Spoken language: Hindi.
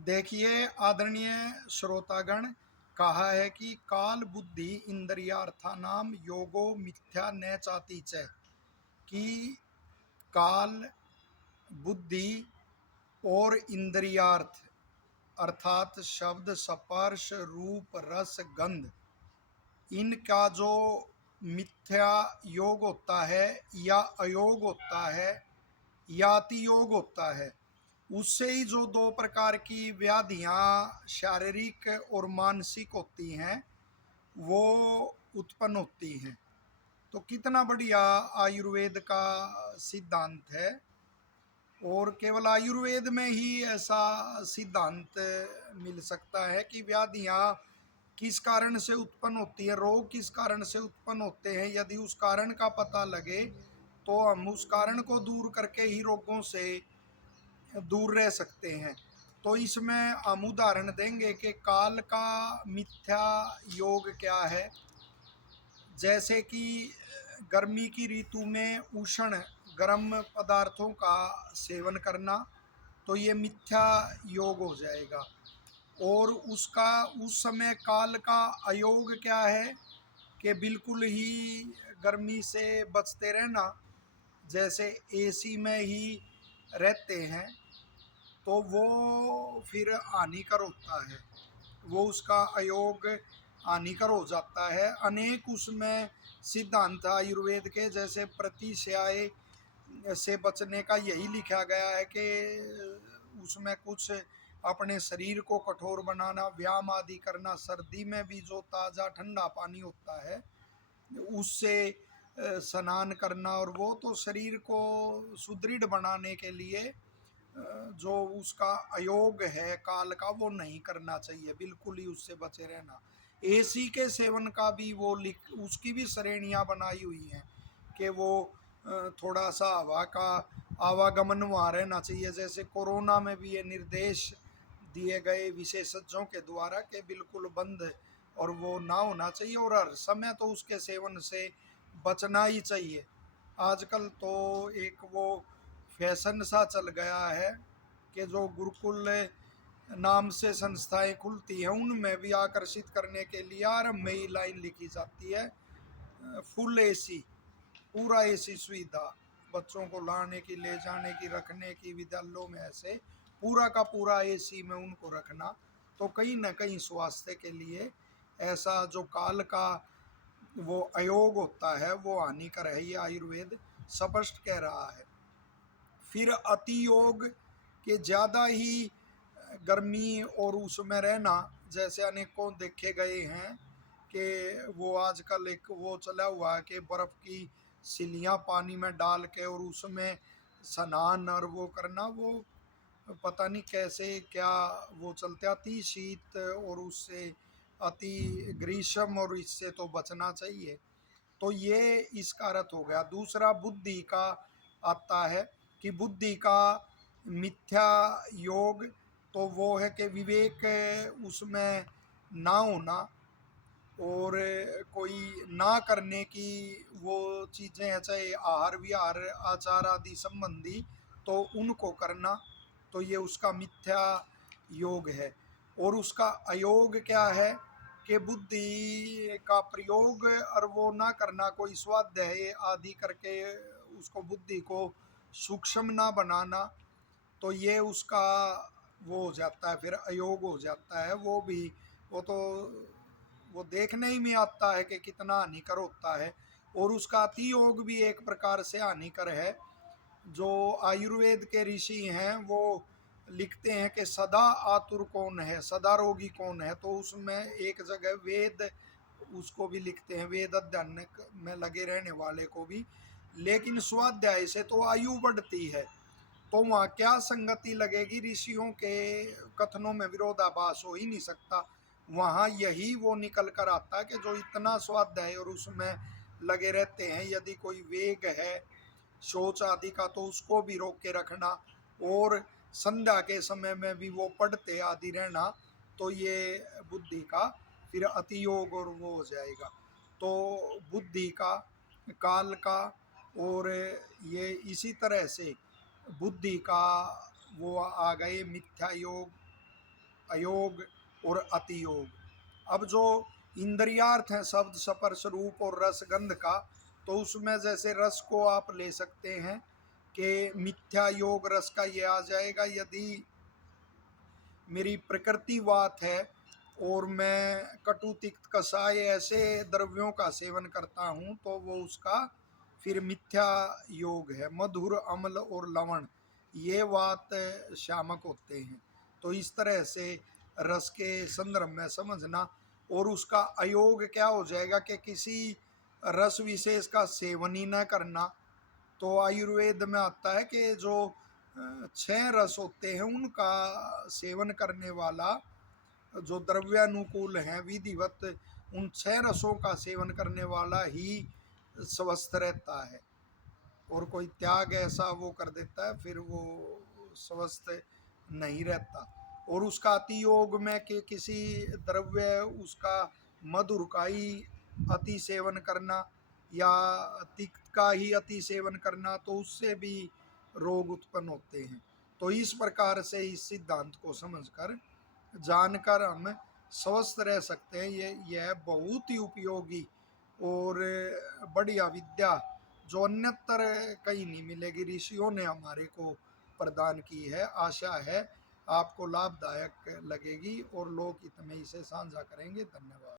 देखिए आदरणीय श्रोतागण, कहा है कि काल बुद्धि इंद्रियार्थानाम योगो मिथ्या न चाति च, कि काल बुद्धि और इंद्रियार्थ अर्थात शब्द स्पर्श रूप रस गंध, इनका जो मिथ्या योग होता है या अयोग होता है या अतियोग होता है, उससे ही जो दो प्रकार की व्याधियाँ शारीरिक और मानसिक होती हैं वो उत्पन्न होती हैं। तो कितना बढ़िया आयुर्वेद का सिद्धांत है, और केवल आयुर्वेद में ही ऐसा सिद्धांत मिल सकता है कि व्याधियाँ किस कारण से उत्पन्न होती है, रोग किस कारण से उत्पन्न होते हैं। यदि उस कारण का पता लगे तो हम उस कारण को दूर करके ही रोगों से दूर रह सकते हैं। तो इसमें हम उदाहरण देंगे कि काल का मिथ्या योग क्या है। जैसे कि गर्मी की ऋतु में उष्ण गर्म पदार्थों का सेवन करना, तो ये मिथ्या योग हो जाएगा। और उसका उस समय काल का अयोग क्या है कि बिल्कुल ही गर्मी से बचते रहना, जैसे एसी में ही रहते हैं, तो वो फिर हानिकर होता है। वो उसका अयोग हानिकर हो जाता है। अनेक उसमें सिद्धांत आयुर्वेद के, जैसे प्रतिशयाय से बचने का यही लिखा गया है कि उसमें कुछ अपने शरीर को कठोर बनाना, व्यायाम आदि करना, सर्दी में भी जो ताज़ा ठंडा पानी होता है उससे स्नान करना, और वो तो शरीर को सुदृढ़ बनाने के लिए जो उसका अयोग है काल का, वो नहीं करना चाहिए, बिल्कुल ही उससे बचे रहना। एसी के सेवन का भी वो लिख, उसकी भी श्रेणियां बनाई हुई हैं कि वो थोड़ा सा हवा का आवागमन वहाँ रहना चाहिए। जैसे कोरोना में भी ये निर्देश दिए गए विशेषज्ञों के द्वारा कि बिल्कुल बंद और वो ना होना चाहिए, और हर समय तो उसके सेवन से बचना ही चाहिए। आजकल तो एक वो फैशन सा चल गया है कि जो गुरुकुल नाम से संस्थाएं खुलती हैं उनमें भी आकर्षित करने के लिए आरंभ में ही लाइन लिखी जाती है, फुल एसी, पूरा एसी सुविधा, बच्चों को लाने की, ले जाने की, रखने की, विद्यालयों में ऐसे पूरा का पूरा एसी में उनको रखना। तो कहीं ना कहीं स्वास्थ्य के लिए ऐसा जो काल का वो अयोग होता है वो हानिकर है, ये आयुर्वेद स्पष्ट कह रहा है। फिर अति योग के ज़्यादा ही गर्मी और उसमें रहना, जैसे अनेकों देखे गए हैं कि वो आजकल एक वो चला हुआ है कि बर्फ़ की सिलियाँ पानी में डाल के और उसमें स्नान और वो करना, वो पता नहीं कैसे क्या वो चलते, अति शीत और उससे अति ग्रीष्म, और इससे तो बचना चाहिए। तो ये इसका अर्थ हो गया। दूसरा बुद्धि का आता है कि बुद्धि का मिथ्या योग तो वो है कि विवेक उसमें ना होना, और कोई ना करने की वो चीज़ें हैं, चाहे आहार विहार आचार आदि संबंधी, तो उनको करना, तो ये उसका मिथ्या योग है। और उसका अयोग क्या है कि बुद्धि का प्रयोग और वो ना करना, कोई स्वाध्याय आदि करके उसको बुद्धि को सूक्ष्म ना बनाना, तो ये उसका वो हो जाता है, फिर अयोग हो जाता है। वो भी वो तो वो देखने ही में आता है कि कितना हानिकर होता है। और उसका अति योग भी एक प्रकार से हानिकर है। जो आयुर्वेद के ऋषि हैं वो लिखते हैं कि सदा आतुर कौन है, सदा रोगी कौन है, तो उसमें एक जगह वेद उसको भी लिखते हैं, वेद अध्ययन में लगे रहने वाले को भी। लेकिन स्वाध्याय से तो आयु बढ़ती है, तो वहाँ क्या संगति लगेगी, ऋषियों के कथनों में विरोधाभास हो ही नहीं सकता। वहाँ यही वो निकल कर आता है कि जो इतना स्वाध्याय और उसमें लगे रहते हैं, यदि कोई वेग है शौच आदि का तो उसको भी रोक के रखना, और संध्या के समय में भी वो पढ़ते आदि रहना, तो ये बुद्धि का फिर अतियोग और वो हो जाएगा। तो बुद्धि का, काल का, और ये इसी तरह से बुद्धि का वो आ गए मिथ्या योग, अयोग और अतियोग। अब जो इंद्रियार्थ हैं शब्द स्पर्श रूप और रस गंध का, तो उसमें जैसे रस को आप ले सकते हैं कि मिथ्या योग रस का ये आ जाएगा, यदि मेरी प्रकृतिवात है और मैं कटु तिक्त कषाय ऐसे द्रव्यों का सेवन करता हूँ तो वो उसका फिर मिथ्या योग है। मधुर अम्ल और लवण ये बात शामक होते हैं। तो इस तरह से रस के संदर्भ में समझना। और उसका अयोग क्या हो जाएगा कि किसी रस विशेष का सेवन ही न करना। तो आयुर्वेद में आता है कि जो 6 रस होते हैं उनका सेवन करने वाला जो द्रव्यानुकूल है विधिवत, उन 6 रसों का सेवन करने वाला ही स्वस्थ रहता है। और कोई त्याग ऐसा वो कर देता है फिर वो स्वस्थ नहीं रहता। और उसका अति योग में कि किसी द्रव्य उसका मधुर का ही अति सेवन करना या तिक्त का ही अति सेवन करना, तो उससे भी रोग उत्पन्न होते हैं। तो इस प्रकार से इस सिद्धांत को समझकर जानकर हम स्वस्थ रह सकते हैं। यह बहुत ही उपयोगी और बढ़िया विद्या जो अन्यत्र कहीं नहीं मिलेगी, ऋषियों ने हमारे को प्रदान की है। आशा है आपको लाभदायक लगेगी और लोग हित में इसे साझा करेंगे। धन्यवाद।